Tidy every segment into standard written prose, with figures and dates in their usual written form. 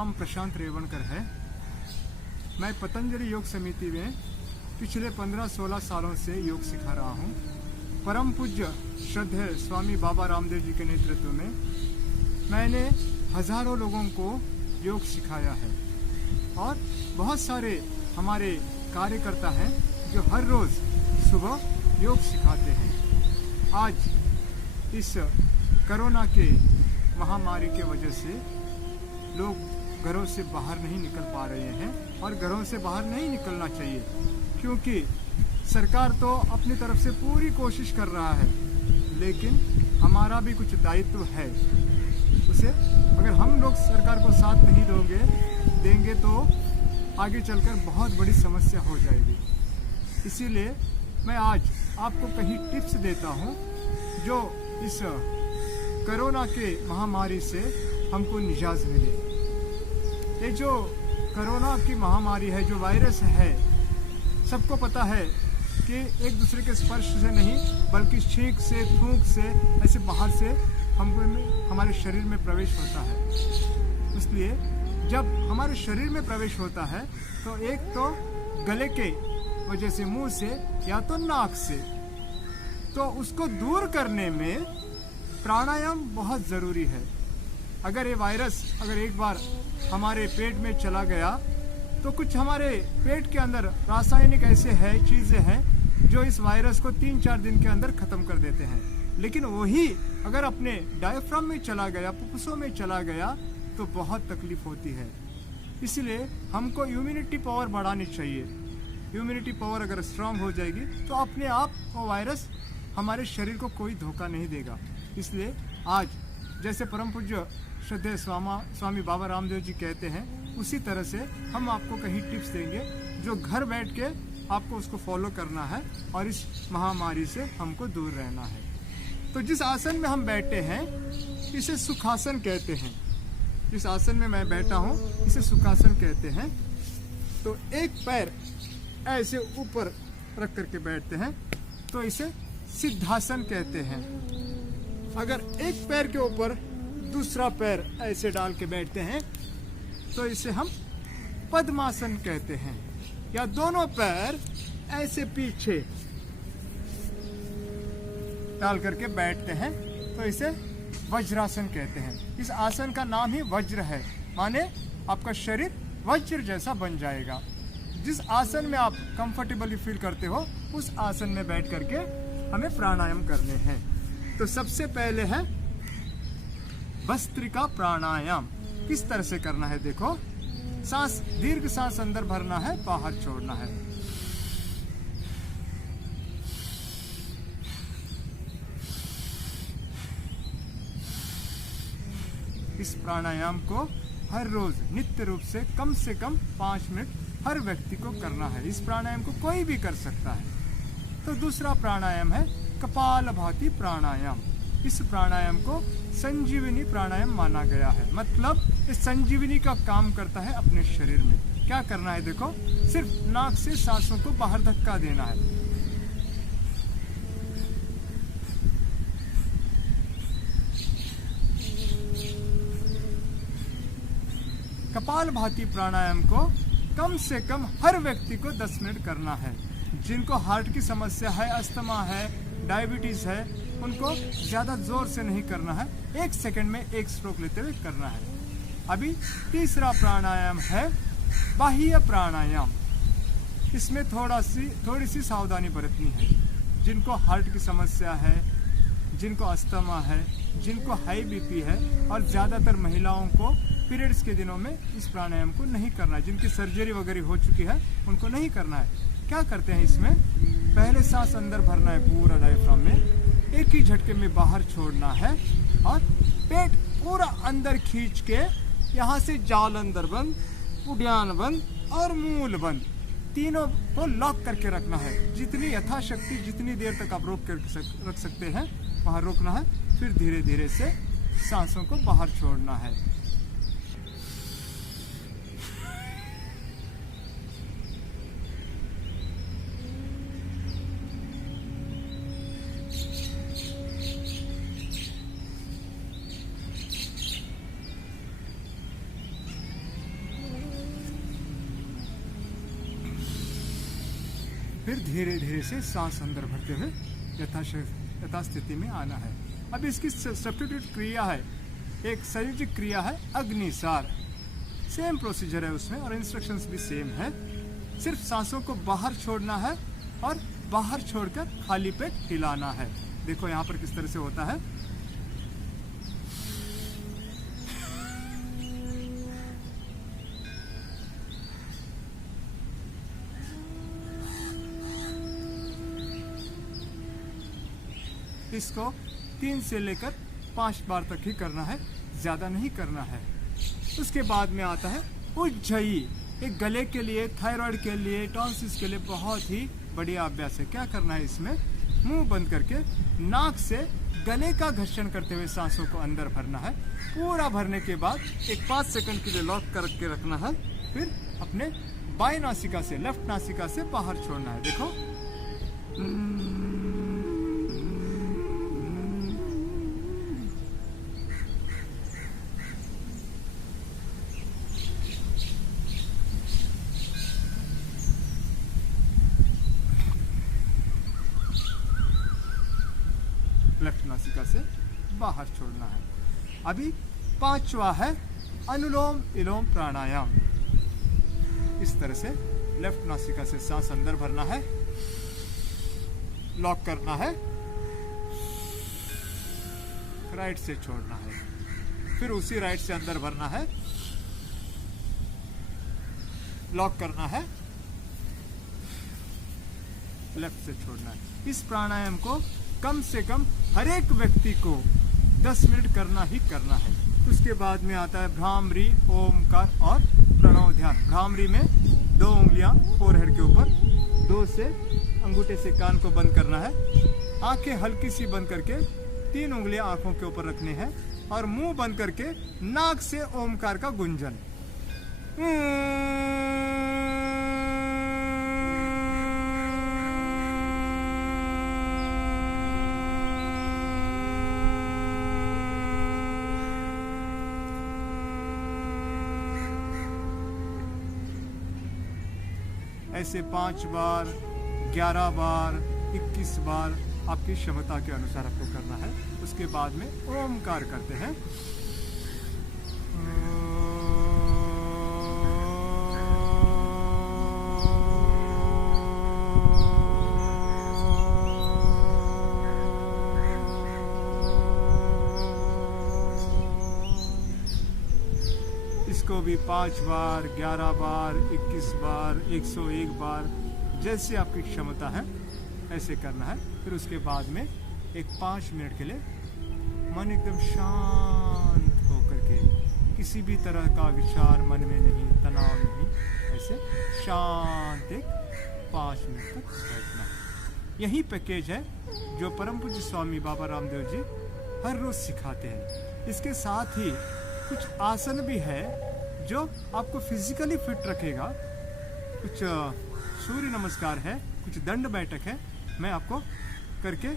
नाम प्रशांत रेवणकर है। मैं पतंजलि योग समिति में पिछले 15-16 सालों से योग सिखा रहा हूँ। परम पूज्य श्रद्धेय स्वामी बाबा रामदेव जी के नेतृत्व में मैंने हजारों लोगों को योग सिखाया है और बहुत सारे हमारे कार्यकर्ता हैं जो हर रोज़ सुबह योग सिखाते हैं। आज इस कोरोना के महामारी के वजह से लोग घरों से बाहर नहीं निकल पा रहे हैं और घरों से बाहर नहीं निकलना चाहिए, क्योंकि सरकार तो अपनी तरफ से पूरी कोशिश कर रहा है, लेकिन हमारा भी कुछ दायित्व है। उसे अगर हम लोग सरकार को साथ नहीं देंगे तो आगे चलकर बहुत बड़ी समस्या हो जाएगी। इसीलिए मैं आज आपको कहीं टिप्स देता हूँ जो इस कोरोना के महामारी से हमको निजात मिले। ये जो कोरोना की महामारी है, जो वायरस है, सबको पता है कि एक दूसरे के स्पर्श से नहीं बल्कि छींक से, थूक से, ऐसे बाहर से हमारे शरीर में प्रवेश होता है। इसलिए जब हमारे शरीर में प्रवेश होता है तो एक तो गले के वजह से, मुंह से या तो नाक से, तो उसको दूर करने में प्राणायाम बहुत ज़रूरी है। अगर ये वायरस एक बार हमारे पेट में चला गया तो कुछ हमारे पेट के अंदर रासायनिक ऐसे चीज़ें हैं जो इस वायरस को 3-4 दिन के अंदर ख़त्म कर देते हैं। लेकिन वही अगर अपने डायफ्राम में चला गया, फुफ्फुसों में चला गया, तो बहुत तकलीफ होती है। इसलिए हमको इम्यूनिटी पावर बढ़ानी चाहिए। इम्यूनिटी पावर अगर स्ट्रांग हो जाएगी तो अपने आप वो वायरस हमारे शरीर को कोई धोखा नहीं देगा। इसलिए आज जैसे परम पूज्य श्रद्धेय स्वामी बाबा रामदेव जी कहते हैं, उसी तरह से हम आपको कहीं टिप्स देंगे जो घर बैठ के आपको उसको फॉलो करना है और इस महामारी से हमको दूर रहना है। तो जिस आसन में हम बैठे हैं इसे सुखासन कहते हैं। जिस आसन में मैं बैठा हूँ इसे सुखासन कहते हैं। तो एक पैर ऐसे ऊपर रख करके बैठते हैं तो इसे सिद्धासन कहते हैं। अगर एक पैर के ऊपर दूसरा पैर ऐसे डाल के बैठते हैं तो इसे हम पद्मासन कहते हैं। या दोनों पैर ऐसे पीछे डाल करके बैठते हैं तो इसे वज्रासन कहते हैं। इस आसन का नाम ही वज्र है, माने आपका शरीर वज्र जैसा बन जाएगा। जिस आसन में आप कंफर्टेबली फील करते हो उस आसन में बैठ करके हमें प्राणायाम करने हैं। तो सबसे पहले है भस्त्रिका प्राणायाम। किस तरह से करना है देखो, दीर्घ सांस अंदर भरना है, बाहर छोड़ना है। इस प्राणायाम को हर रोज नित्य रूप से कम 5 मिनट हर व्यक्ति को करना है। इस प्राणायाम को कोई भी कर सकता है। तो दूसरा प्राणायाम है कपालभाति प्राणायाम। इस प्राणायाम को संजीवनी प्राणायाम माना गया है। मतलब इस संजीवनी का काम करता है अपने शरीर में। क्या करना है देखो, सिर्फ नाक से सांसों को बाहर धक्का देना है। कपालभाति प्राणायाम को कम से कम हर व्यक्ति को 10 मिनट करना है। जिनको हार्ट की समस्या है, अस्थमा है, डायबिटीज है, उनको ज्यादा जोर से नहीं करना है। 1 सेकंड में 1 स्ट्रोक लेते हुए करना है। अभी तीसरा प्राणायाम है बाह्य प्राणायाम। इसमें थोड़ी सी सावधानी बरतनी है। जिनको हार्ट की समस्या है, जिनको अस्थमा है, जिनको हाई बीपी है और ज़्यादातर महिलाओं को पीरियड्स के दिनों में इस प्राणायाम को नहीं करना है। जिनकी सर्जरी वगैरह हो चुकी है उनको नहीं करना है। क्या करते हैं इसमें, पहले सांस अंदर भरना है पूरा डायफ्राम में, एक ही झटके में बाहर छोड़ना है और पेट पूरा अंदर खींच के यहाँ से जाल अंदर बंद, उद्यान बंद और मूल बंद, तीनों को लॉक करके रखना है। जितनी यथाशक्ति जितनी देर तक आप रोक कर रख सकते हैं वहाँ रोकना है। फिर धीरे धीरे से सांसों को बाहर छोड़ना है। फिर धीरे धीरे से सांस अंदर भरते हुए यथास्थिति में आना है। अब इसकी सब्स्टिट्यूट क्रिया है, एक संयोजक क्रिया है अग्निसार। सेम प्रोसीजर है उसमें और इंस्ट्रक्शंस भी सेम है। सिर्फ सांसों को बाहर छोड़ना है और बाहर छोड़कर खाली पेट हिलाना है। देखो यहाँ पर किस तरह से होता है। इसको 3 से लेकर 5 बार तक ही करना है, ज्यादा नहीं करना है। उसके बाद में आता है उज्जयी। एक गले के लिए, थायराइड के लिए, टॉन्सिस के लिए बहुत ही बढ़िया अभ्यास है। क्या करना है इसमें, मुंह बंद करके नाक से गले का घर्षण करते हुए सांसों को अंदर भरना है। पूरा भरने के बाद एक 5 सेकंड के लिए लॉक करके रखना है। फिर अपने बाएं नासिका से, लेफ्ट नासिका से बाहर छोड़ना है। देखो, लेफ्ट नासिका से बाहर छोड़ना है। अभी 5वां है अनुलोम विलोम प्राणायाम। इस तरह से लेफ्ट नासिका से सांस अंदर भरना है, लॉक करना है, राइट से छोड़ना है, फिर उसी राइट से अंदर भरना है, लॉक करना है, लेफ्ट से छोड़ना है। इस प्राणायाम को कम से कम हर एक व्यक्ति को 10 मिनट करना ही करना है। उसके बाद में आता है भ्रामरी, ओमकार और प्रणव ध्यान। भ्रामरी में 2 उंगलियां फोरहेड के ऊपर, 2 से अंगूठे से कान को बंद करना है, आंखें हल्की सी बंद करके 3 उंगलियां आंखों के ऊपर रखनी है और मुंह बंद करके नाक से ओमकार का गुंजन। ऐसे 5 बार, 11 बार, 21 बार आपकी क्षमता के अनुसार आपको करना है। उसके बाद में ओमकार करते हैं। इसको भी 5 बार, 11 बार, 21 बार, 101 बार, जैसे आपकी क्षमता है ऐसे करना है। फिर उसके बाद में एक 5 मिनट के लिए मन एकदम शांत होकर के, किसी भी तरह का विचार मन में नहीं, तनाव नहीं, ऐसे शांत एक 5 मिनट तक बैठना है। यही पैकेज है जो परम पूज्य स्वामी बाबा रामदेव जी हर रोज सिखाते हैं। इसके साथ ही कुछ आसन भी है जो आपको फिजिकली फिट रखेगा। कुछ सूर्य नमस्कार है, कुछ दंड बैठक है, मैं आपको करके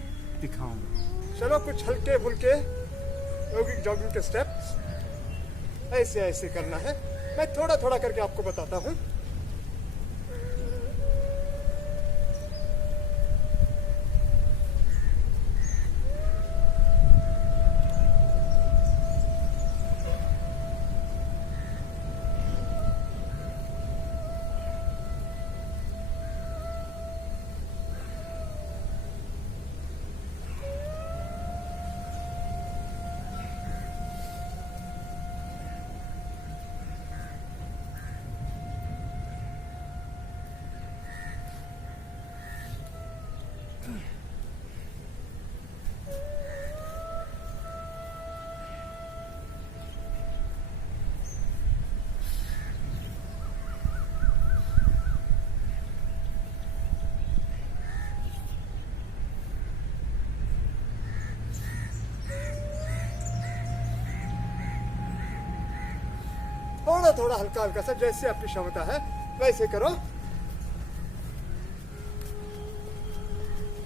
दिखाऊंगा। चलो, कुछ हल्के फुल्के योगिक जॉगिंग के स्टेप्स ऐसे ऐसे करना है। मैं थोड़ा थोड़ा करके आपको बताता हूँ। थोड़ा थोड़ा हल्का हल्का सा, जैसे आपकी क्षमता है वैसे करो।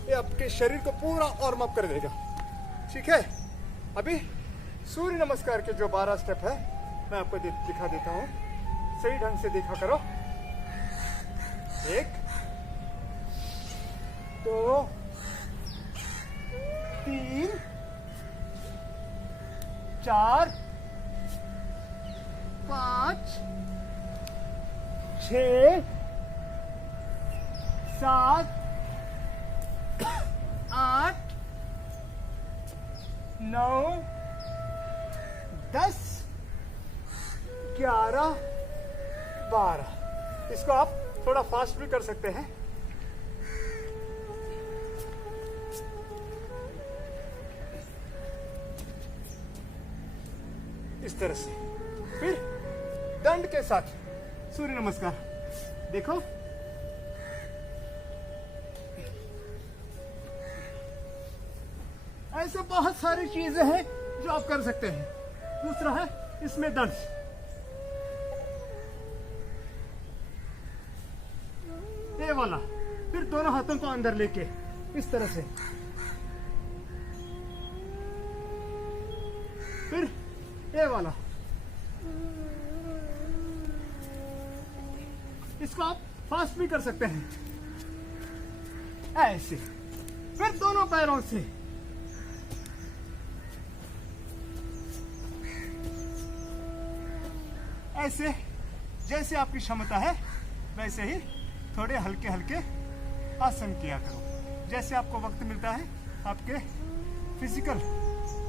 ये आपके शरीर को पूरा वार्म अप कर देगा। ठीक है, अभी सूर्य नमस्कार के जो 12 स्टेप है मैं आपको दिखा देता हूँ। सही ढंग से देखा करो। 1 2 3 4 5 6 7 8 9 10 11 12। इसको आप थोड़ा फास्ट भी कर सकते हैं। इस तरह से फिर दंड के साथ सूर्य नमस्कार। देखो ऐसे बहुत सारी चीजें हैं जो आप कर सकते हैं। दूसरा है इसमें दंड, ये वाला, फिर दोनों हाथों को अंदर लेके इस तरह से, फिर ये वाला। इसको आप फास्ट भी कर सकते हैं ऐसे, फिर दोनों पैरों से ऐसे, जैसे आपकी क्षमता है वैसे ही थोड़े हल्के हल्के आसन किया करो। जैसे आपको वक्त मिलता है आपके फिजिकल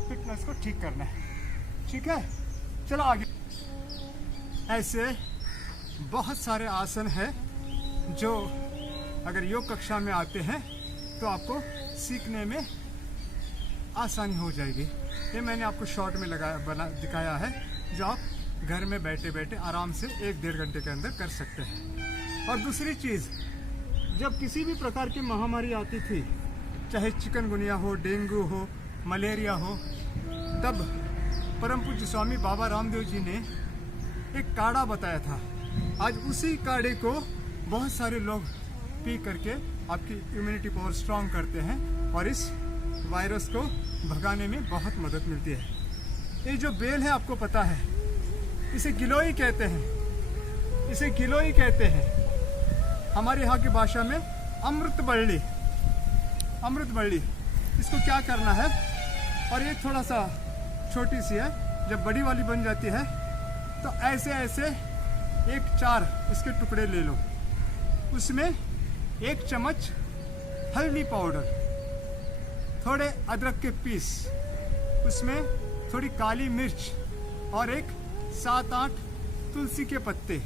फिटनेस को ठीक करना है। ठीक है, चलो आगे। ऐसे बहुत सारे आसन हैं जो अगर योग कक्षा में आते हैं तो आपको सीखने में आसानी हो जाएगी। ये मैंने आपको शॉर्ट में दिखाया है जो आप घर में बैठे बैठे आराम से 1-1.5 घंटे के अंदर कर सकते हैं। और दूसरी चीज़, जब किसी भी प्रकार की महामारी आती थी, चाहे चिकनगुनिया हो, डेंगू हो, मलेरिया हो, तब परम पूज्य स्वामी बाबा रामदेव जी ने एक काढ़ा बताया था। आज उसी काढ़े को बहुत सारे लोग पी करके आपकी इम्यूनिटी पावर स्ट्रांग करते हैं और इस वायरस को भगाने में बहुत मदद मिलती है। ये जो बेल है आपको पता है, इसे गिलोई कहते हैं, इसे गिलोई कहते हैं। हमारे यहाँ की भाषा में अमृत बल्ली, अमृत बल्ली। इसको क्या करना है, और ये थोड़ा सा छोटी सी है, जब बड़ी वाली बन जाती है तो ऐसे ऐसे 1-4 इसके टुकड़े ले लो। उसमें 1 चम्मच हल्दी पाउडर, थोड़े अदरक के पीस, उसमें थोड़ी काली मिर्च और 7-8 तुलसी के पत्ते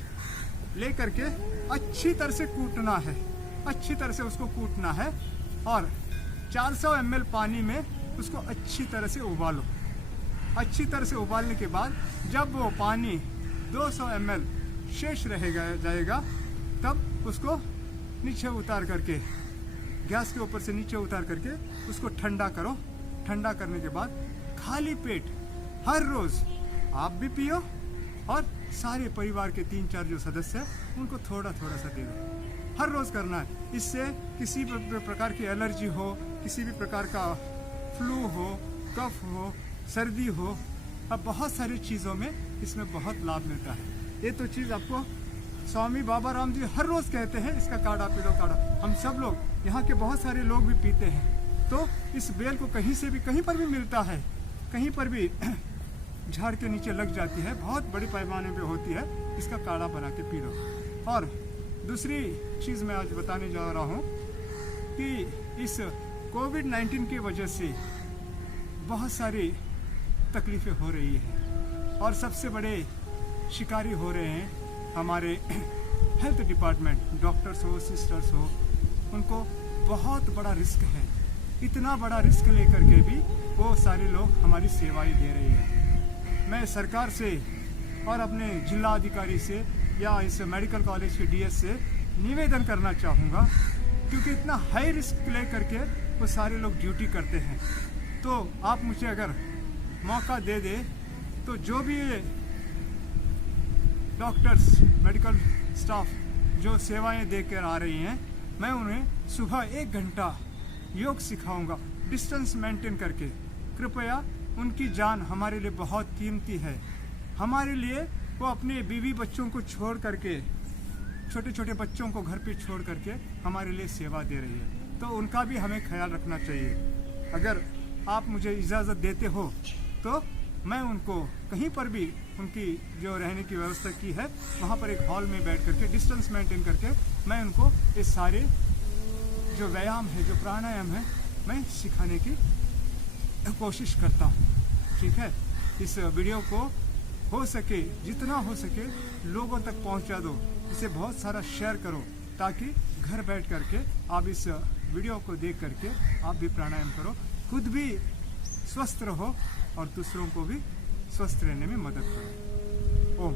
ले करके अच्छी तरह से कूटना है, अच्छी तरह से उसको कूटना है। और 400 ml पानी में उसको अच्छी तरह से उबालो। अच्छी तरह से उबालने के बाद जब वो पानी 200 ml शेष जाएगा, तब उसको नीचे उतार करके, गैस के ऊपर से नीचे उतार करके उसको ठंडा करो। ठंडा करने के बाद खाली पेट हर रोज आप भी पियो और सारे परिवार के 3-4 जो सदस्य हैं उनको थोड़ा थोड़ा सा दे दो। हर रोज करना है। इससे किसी भी प्रकार की एलर्जी हो, किसी भी प्रकार का फ्लू हो, कफ हो, सर्दी हो, अब बहुत सारी चीज़ों में इसमें बहुत लाभ मिलता है। ये तो चीज़ आपको स्वामी बाबा राम जी हर रोज़ कहते हैं, इसका काढ़ा पी लो, काढ़ा। हम सब लोग, यहाँ के बहुत सारे लोग भी पीते हैं। तो इस बेल को कहीं से भी, कहीं पर भी मिलता है, कहीं पर भी झाड़ के नीचे लग जाती है, बहुत बड़ी पैमाने पे होती है, इसका काढ़ा बना के पी लो। और दूसरी चीज़ मैं आज बताने जा रहा हूँ कि इस कोविड-19 की वजह से बहुत सारी तकलीफ़ें हो रही हैं और सबसे बड़े शिकारी हो रहे हैं हमारे हेल्थ डिपार्टमेंट, डॉक्टर्स हो, सिस्टर्स हो। उनको बहुत बड़ा रिस्क है। इतना बड़ा रिस्क लेकर के भी वो सारे लोग हमारी सेवाएं दे रहे हैं। मैं सरकार से और अपने जिला अधिकारी से या इस मेडिकल कॉलेज के डीएस से निवेदन करना चाहूँगा, क्योंकि इतना हाई रिस्क ले करके वो सारे लोग ड्यूटी करते हैं। तो आप मुझे अगर मौका दे दे तो जो भी डॉक्टर्स, मेडिकल स्टाफ जो सेवाएं देकर आ रही हैं, मैं उन्हें सुबह 1 घंटा योग सिखाऊंगा, डिस्टेंस मेंटेन करके। कृपया, उनकी जान हमारे लिए बहुत कीमती है। हमारे लिए वो अपने बीवी बच्चों को छोड़ करके, छोटे छोटे बच्चों को घर पे छोड़ करके हमारे लिए सेवा दे रही है। तो उनका भी हमें ख्याल रखना चाहिए। अगर आप मुझे इजाज़त देते हो तो मैं उनको कहीं पर भी उनकी जो रहने की व्यवस्था की है वहाँ पर एक हॉल में बैठ करके डिस्टेंस मेंटेन करके मैं उनको ये सारे जो व्यायाम है, जो प्राणायाम है, मैं सिखाने की कोशिश करता हूँ। ठीक है, इस वीडियो को हो सके, जितना हो सके लोगों तक पहुँचा दो, इसे बहुत सारा शेयर करो ताकि घर बैठ करके आप इस वीडियो को देख करके आप भी प्राणायाम करो, खुद भी स्वस्थ रहो और दूसरों को भी स्वस्थ रहने में मदद करो। ओम।